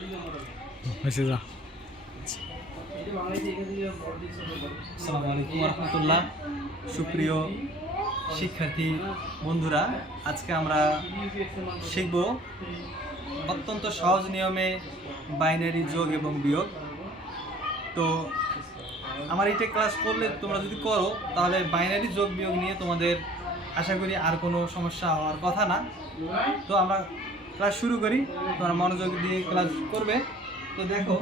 আসসালামু আলাইকুম রহমতুল্লাহ। সুপ্রিয় শিক্ষার্থী বন্ধুরা, আজকে আমরা শিখব অত্যন্ত সহজ নিয়মে বাইনারি যোগ এবং বিয়োগ। তো আমার এটা ক্লাস করলে তোমরা যদি করো তাহলে বাইনারি যোগ বিয়োগ নিয়ে তোমাদের আশা করি আর কোনো সমস্যা হওয়ার কথা না। তো আমরা ক্লাস শুরু করি, তোমরা মনোযোগ দিয়ে ক্লাস করবে। তো দেখো,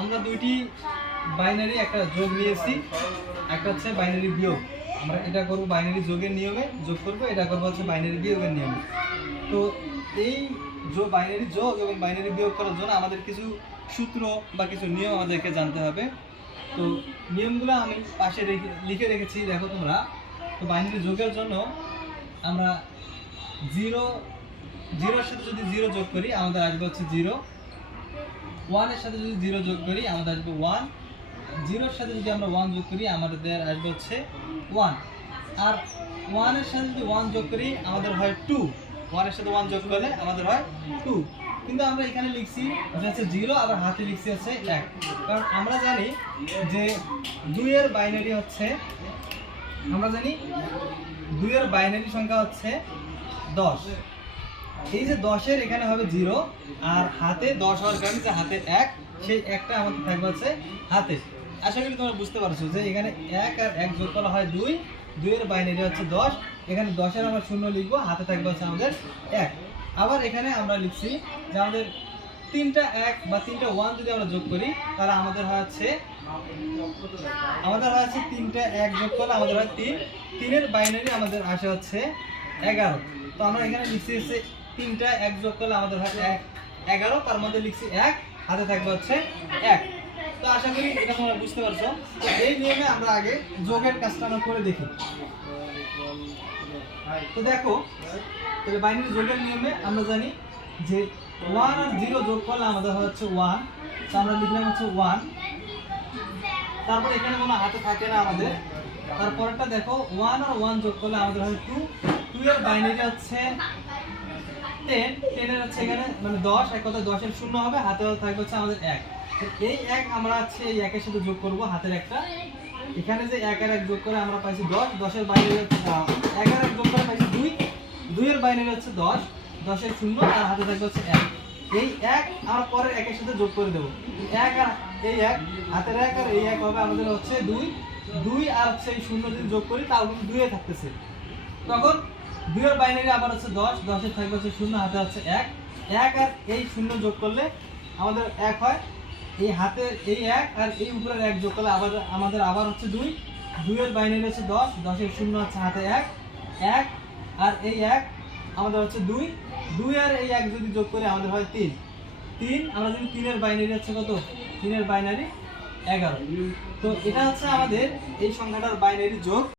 আমরা দুইটি বাইনারি একটা যোগ নিয়েছি, একটা হচ্ছে বাইনারি বিয়োগ। আমরা এটা করব বাইনারি যোগের নিয়মে যোগ করব, এটা করব হচ্ছে বাইনারি বিয়োগের নিয়মে। তো এই বাইনারি যোগ এবং বাইনারি বিয়োগ করার জন্য আমাদের কিছু সূত্র বা কিছু নিয়ম আমাদেরকে জানতে হবে। তো নিয়মগুলো আমি পাশে লিখে রেখেছি, দেখো তোমরা। তো বাইনারি যোগের জন্য আমরা জিরোর সাথে যদি 0 যোগ করি আমাদের আসবে হচ্ছে 0। 1 এর সাথে যদি 0 যোগ করি আমাদের আসবে 1। 0 এর সাথে যদি আমরা 1 যোগ করি আমাদের আসবে হচ্ছে 1। আর 1 এর সাথে যদি 1 যোগ করি আমাদের হয় 2। 1 এর সাথে 1 যোগ করলে আমাদের হয় 2। কিন্তু আমরা এখানে লিখছি হচ্ছে 0, আবার হাতে লিখছি হচ্ছে 1। কারণ আমরা জানি যে 2 এর বাইনারি হচ্ছে, আমরা জানি 2 এর বাইনারি সংখ্যা হচ্ছে 10। এই যে 10 এর এখানে হবে 0, আর হাতে 10 হওয়ার কারণে যে হাতে 1, সেই 1টা আমাদের থাকবে হচ্ছে হাতে। আশা করি তোমরা বুঝতে পারছো যে এখানে 1 আর 1 যোগ করা হয় 2। 2 এর বাইনারি হচ্ছে 10। এখানে 10 এর আমরা 0 লিখবো, হাতে থাকবে হচ্ছে আমাদের 1। আবার এখানে আমরা লিখছি যে আমাদের 3টা 1 বা 3টা 1 যদি আমরা যোগ করি তাহলে আমাদের হয় হচ্ছে 3টা 1 যোগ করলে আমাদের হয় 3। 3 এর বাইনারি আমাদের আসে হচ্ছে 11। তো আমরা এখানে লিখছি হচ্ছে 3টা 1 যোগ করলে আমাদের হয় 11, তার মধ্যে লিখছি 1, হাতে থাকবে হচ্ছে 1। তো আশা করি এটা তোমরা বুঝতে পারছো। তো এই নিয়মে আমরা আগে যোগের কাজটা আমরা করে দেখি। তো দেখো, তাহলে বাইনারি যোগের নিয়মে আমরা জানি যে 1 আর 0 যোগ করলে আমাদের হয় হচ্ছে 1। তো আমরা লিখলাম হচ্ছে 1। তারপর এখানে কোনো হাতে থাকে না আমাদের। তারপরটা দেখো, 1 আর 1 যোগ করলে আমাদের হয় 2। 2 এর বাইনারি হচ্ছে 10। 10 এর হচ্ছে এখানে মানে 10, এক কথা 10 এর 0 হবে, হাতে থাকবে হচ্ছে আমাদের 1। এই 1 আমরা হচ্ছে এই 1 এর সাথে যোগ করব হাতের একটা। এখানে যে 1 আর 1 যোগ করে আমরা পাইছি 10। 10 এর বাইনারি হচ্ছে 1 আর 1 যোগ করে পাইছি 2। 2 এর বাইনারি হচ্ছে 10। 10 এর 0 আর হাতে থাকবে হচ্ছে 1। এই 1 আমরা পরের 1 এর সাথে যোগ করে দেব। 1 আর এই 1, হাতের 1 আর এই 1 হবে আমাদের হচ্ছে 2। 2 আর হচ্ছে এই 0 যদি যোগ করি তাও কিন্তু 2 এ থাকতেছে। তখন 2 এর বাইনারি আবার হচ্ছে 10। 10 এর থাকবে হচ্ছে 0, হাতে হচ্ছে 1। 1 আর এই 0 যোগ করলে আমাদের 1 হয়। এই হাতে এই 1 আর এই উপরের 1 যোগ করলে আমাদের আবার হচ্ছে 2। 2 এর বাইনারি হচ্ছে 10। 10 এর 0 হচ্ছে হাতে 1। 1 আর এই 1 আমাদের হচ্ছে 2। 2 আর এই 1 যদি যোগ করি আমাদের হয় 3। 3 আমরা যদি 3 এর বাইনারি হচ্ছে কত? 3 এর বাইনারি 11। তো এটা হচ্ছে আমাদের এই সংখ্যাটার বাইনারি যোগ।